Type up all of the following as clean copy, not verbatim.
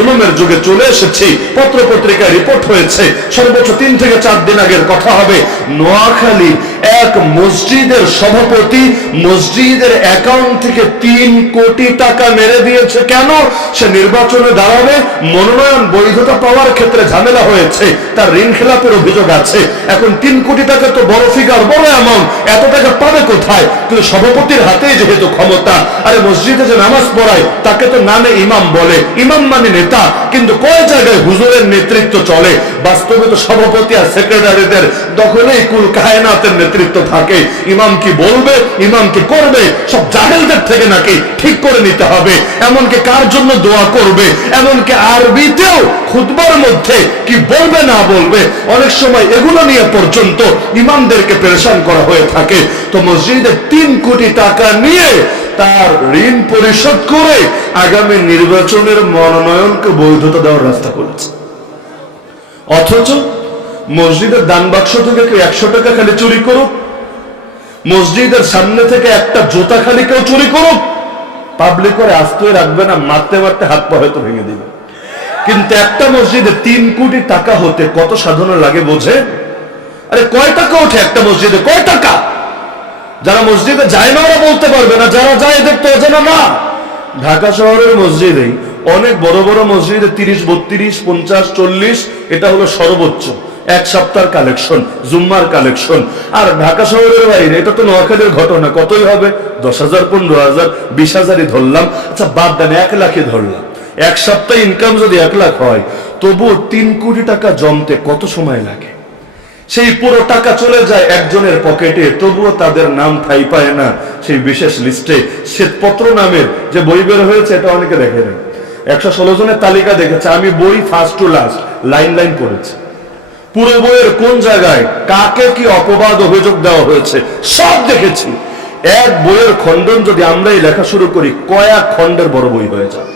জুলুমের যুগে চলে এসেছি। পত্র পত্রিকায় রিপোর্ট হয়েছে সর্বোচ্চ 3 থেকে 4 দিন আগের কথা হবে, নোয়াখালী এক মসজিদের সভাপতি মসজিদের অ্যাকাউন্ট থেকে 3 কোটি টাকা মেরে দিয়েছে। কেন? সে নির্বাচনে দাঁড়াবে, মনোনয়ন বৈধতা পাওয়ার ক্ষেত্রে ঝামেলা হয়েছে, তার ঋণ খেলাপের অভিযোগ আছে। এখন 3 কোটি টাকা তো বড় ফিগার, বড় অ্যামাউন্ট, এত টাকা পাবে কোথায়? কিন্তু সভাপতির হাতেই যেহেতু ক্ষমতা, আরে মসজিদে যে নামাজ পড়ায় তাকে তো নামে ইমাম বলে, ইমাম মানে নেতা, কিন্তু কয় জায়গায় হুজুরের নেতৃত্ব চলে? বাস্তবে তো সভাপতি আর সেক্রেটারিদের দখলেই কুল কায়নাতের নেতৃত্ব থাকে। ইমাম কি বলবে, ইমাম কি করবে, সব জাহেলদের থেকে নাকি ঠিক করে নিতে হবে। এমনকি কার জন্য দোয়া করবে, এমনকি আরবিতেও খুতবার মধ্যে কি বলবে না বলবে, অনেক সময় এগুলো নিয়ে পর্যন্ত ইমামদেরকে পেরেশান করা হয়ে থাকে। তো মসজিদে 3 কোটি টাকা নিয়ে তার ঋণ পরিশোধ করে আগামী নির্বাচনের মনোনয়নকে বৈধতা দেওয়ার রাস্তা করেছে। অথচ মসজিদের দান বাক্স থেকে কেউ 100 টাকা খালি চুরি করুক, মসজিদের সামনে থেকে একটা জুতা খালি কেউ চুরি করুক, পাবলিক করে আস্তে রাখবে না, মারতে মারতে হাত পা হয়তো ভেঙে দিবে। কিন্তু একটা মসজিদে 3 কোটি টাকা হতে কত সাধনা লাগে বোঝে? আরে কয় টাকা ওঠে একটা মসজিদে, কয় টাকা? যারা মসজিদে যায় না ওরা বলতে পারবে না, যারা যায় এদের তো অজানা না। ঢাকা শহরের মসজিদেই অনেক বড় বড় মসজিদে 30, 32, 50, 40, এটা হলো সর্বোচ্চ এক সপ্তাহের কালেকশন, জুম্মার কালেকশন। আর ঢাকা শহরের বাইরে, এটা তো নোয়াখালীর ঘটনা, কতই হবে? 10,000, 15,000, 20,000ই ধরলাম। আচ্ছা বাদ দেন, 1 লাখই ধরলাম। এক সপ্তাহে ইনকাম যদি 1 লাখ হয়, তবুও 3 কোটি টাকা জমতে কত সময় লাগে? সেই পুরো টাকা চলে যায় একজনের পকেটে, তবুও তাদের নাম ঠাঁই পায় না সেই বিশেষ লিস্টে। শ্বেতপত্র নামের যে বই বের হয়েছে, এটা অনেকে দেখে নেই। 116 জনের তালিকা দেখেছে, আমি বই first to last line line পড়েছি। পুরো বইয়ের কোন জায়গায় কাকে কি অপবাদ অভিযোগ দেওয়া হয়েছে সব দেখেছি। এক বইয়ের খণ্ডন যদি আমরাই লেখা শুরু করি, কয়েক খণ্ডের বড় বই হয়ে যায়।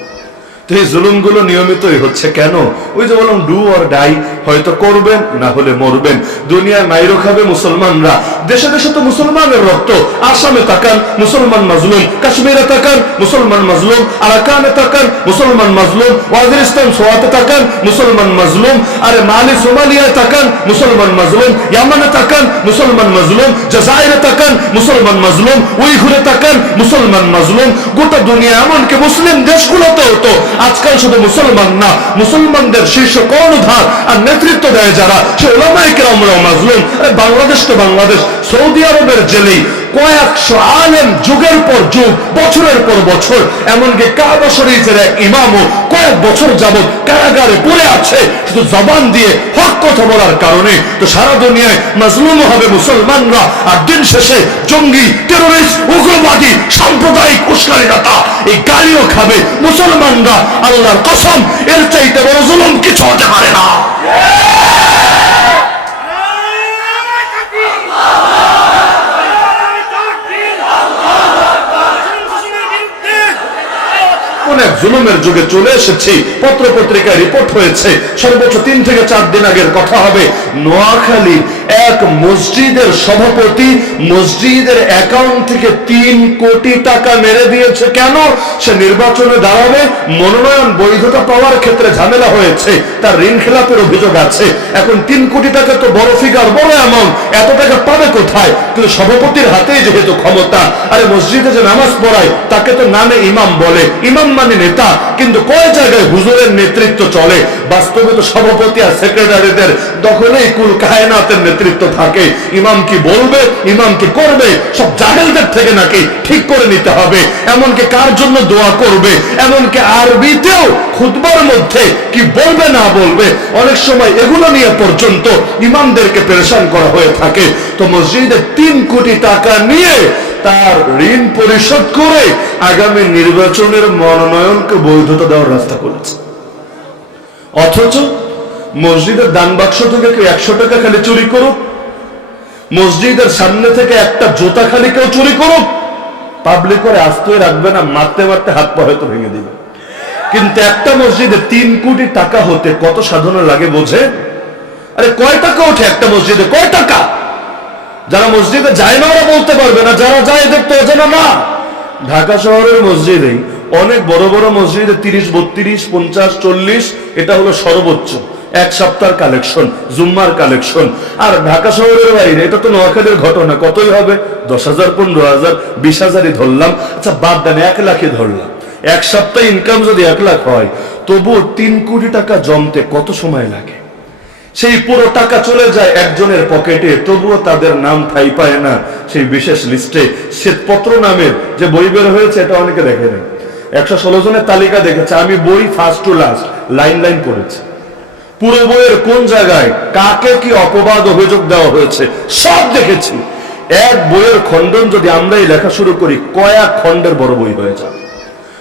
তো এই জুলুমগুলো নিয়মিতই হচ্ছে। কেন? ওই যে বললাম, ডু অর ডাই, হয়তো করবেন না হলে মরবেন। দুনিয়ায় মাইরো খাবে মুসলমানরা, দেশে দেশে তো মুসলমানের রক্ত। আসামে তাকান মুসলমান মাজলুম, কাশ্মীরে তাকান মুসলমান মাজলুম, আরাকানে তাকান মুসলমান মাজলুম, ওয়াজিরিস্তান সোয়াতে তাকান মুসলমান মাজলুম, আরে মালি সোমালিয়ায় তাকান মুসলমান মাজলুম, ইয়ামানে তাকান মুসলমান মাজলুম, জাজাইরে তাকান মুসলমান মাজলুম, উইঘুরে তাকান মুসলমান মাজলুম। গোটা দুনিয়া, এমনকি মুসলিম দেশগুলোতেও তো আজকাল শুধু মুসলমান না, মুসলমানদের শীর্ষ কর্ণধার আর নেতৃত্ব দেয় যারা, সে উলামায়ে কেরামরাও মাজলুম। বাংলাদেশ তো বাংলাদেশ, সৌদি আরবের জেলেই কয়েকশো আলেম যুগের পর যুগ, বছরের পর বছর, এমনকি কাবা শরীফের এক ইমামও কয়েক বছর যাবৎ কারাগারে পড়ে আছে শুধু জবান দিয়ে হক কথা বলার কারণে। তো সারা দুনিয়ায় মাজলুম হবে মুসলমানরা, আর দিন শেষে জঙ্গি, টেরোরিস্ট, উগ্রবাদী, সাম্প্রদায়িক উস্কানিদাতা এই গালিও খাবে মুসলমানরা। আল্লাহর কসম, এর চাইতে বড় জুলুম কিছু হতে পারে না। অনেক জুলুমের যুগে চলে এসেছি। পত্র পত্রিকায় রিপোর্ট হয়েছে সর্বোচ্চ 3 থেকে 4 দিন আগের কথা হবে, নোয়াখালী এক মসজিদের সভাপতি মসজিদের অ্যাকাউন্ট থেকে 3 কোটি টাকা মেরে দিয়েছে। কেন? সে নির্বাচনে দাঁড়াবে, মনোনয়ন বৈধতা পাওয়ার ক্ষেত্রে ঝামেলা হয়েছে, তার ঋণ খেলাপের অভিযোগ আছে। এখন 3 কোটি টাকা তো বড় ফিগার, বড় অ্যামাউন্ট, এত টাকা পাবে কোথায়? কিন্তু সভাপতির হাতেই যেহেতু ক্ষমতা, আরে মসজিদে যে নামাজ পড়ায় তাকে তো নামে ইমাম বলে, ইমাম মানে নেতা, কিন্তু কয় জায়গায় হুজুরের নেতৃত্ব চলে? বাস্তবে তো সভাপতি আর সেক্রেটারিদের দখলেই কুল কায়নাতের নেতৃত্ব থাকে। ইমাম কি বলবে, ইমাম কি করবে, সব জাহেলদের থেকে নাকি ঠিক করে নিতে হবে। এমনকি কার জন্য দোয়া করবে, এমনকি আরবিতেও খুতবার মধ্যে কি বলবে না বলবে, অনেক সময় এগুলো নিয়ে পর্যন্ত ইমামদেরকে পেরেশান করা হয়ে থাকে। তো মসজিদে 3 কোটি টাকা নিয়ে তার ঋণ পরিশোধ করে আগামী নির্বাচনের মনোনয়নকে বৈধতা দেওয়ার রাস্তা করেছে। অথচ মসজিদের দান বাক্স থেকে কেউ 100 টাকা খালি চুরি করুক, মসজিদের সামনে থেকে একটা জুতা খালি কেউ চুরি করুক, পাবলিক করে আস্তে রাখবে না, মারতে মারতে হাত পা হয়তো ভেঙে দিবে। কিন্তু একটা মসজিদে 3 কোটি টাকা হতে কত সাধনা লাগে বোঝে? আরে কয় টাকা ওঠে একটা মসজিদে, কয় টাকা? যারা মসজিদে যায় না ওরা বলতে পারবে না, যারা যায় এদের তো অজানা না। ঢাকা শহরের মসজিদেই অনেক বড় বড় মসজিদে 30, 32, 50, 40 এটা হলো সর্বোচ্চ এক সপ্তাহের কালেকশন, জুম্মার কালেকশন। আর ঢাকা শহরের বাইরে এটা তো নোয়াখালীর ঘটনা, কতই হবে? 10,000, 15,000, 20,000ই ধরলাম। আচ্ছা বাদ দেন, 1 লাখই ধরলাম। এক সপ্তাহে ইনকাম যদি 1 লাখ হয়, তবুও 3 কোটি টাকা জমতে কত সময় লাগে? সেই পুরো টাকা চলে যায় একজনের পকেটে, তবুও তাদের নাম ঠাঁই পায় না সেই বিশেষ লিস্টে। শ্বেতপত্র নামের যে বই বের হয়েছে, এটা অনেকে দেখে নেই। 116 জনের তালিকা দেখেছে, আমি বই first to last line line করেছি। পুরো বইয়ের কোন জায়গায় কাকে কি অপবাদ অভিযোগ দেওয়া হয়েছে সব দেখেছি। এক বইয়ের খণ্ডন যদি আমরাই লেখা শুরু করি, কয়েক খণ্ডের বড় বই হয়ে যাবে।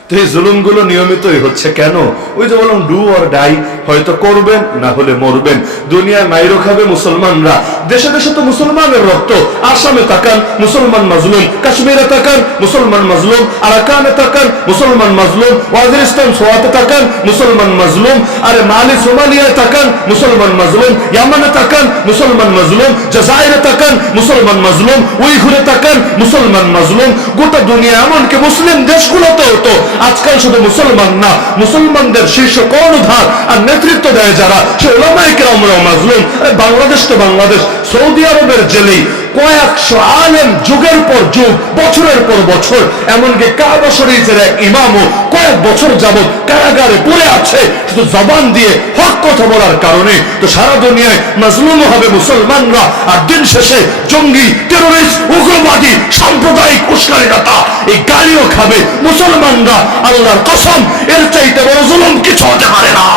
তো এই জুলুমগুলো নিয়মিতই হচ্ছে কেন? ওই যে বললাম, ডু অর ডাই, হয়তো করবেন না হলে মরবেন। দুনিয়ায় মাইরো খাবে মুসলমানরা, দেশে দেশে তো মুসলমানের রক্ত। আসামে তাকান মুসলমান মাজলুম, কাশ্মীরে তাকান মুসলমান মাজলুম, আরাকানে তাকান মুসলমান মাজলুম, ওয়াজিরিস্তান সোয়াতে তাকান মুসলমান মাজলুম, আরে মালি সোমালিয়ায় তাকান মুসলমান মাজলুম, ইয়ামানে তাকান মুসলমান মাজলুম, জাজাইরে তাকান মুসলমান মাজলুম, উইঘুরে তাকান মুসলমান মাজলুম। গোটা দুনিয়া এমনকি মুসলিম দেশগুলোতেও তো আজকাল শুধু মুসলমান না, মুসলমানদের শীর্ষ কর্ণধার আর নেতৃত্ব দেয় যারা, সে উলামায়ে কেরামরাও মাজলুম। বাংলাদেশ তো বাংলাদেশ, সৌদি আরবের জেলেই কয়েকশো আলেম যুগের পর যুগ, বছরের পর বছর, এমনকি কাবা শরীফের এক ইমামও কয়েক বছর যাবত কারাগারে পড়ে আছে শুধু জবান দিয়ে হক কথা বলার কারণে। তো সারা দুনিয়ায় মাজলুম হবে মুসলমানরা, আর দিন শেষে জঙ্গি, টেরোরিস্ট, উগ্রবাদী, সাম্প্রদায়িক উস্কানিদাতা এই গালিও খাবে মুসলমানরা। আল্লাহর কসম, এর চাইতে বড় জুলুম কিছু হতে পারে না।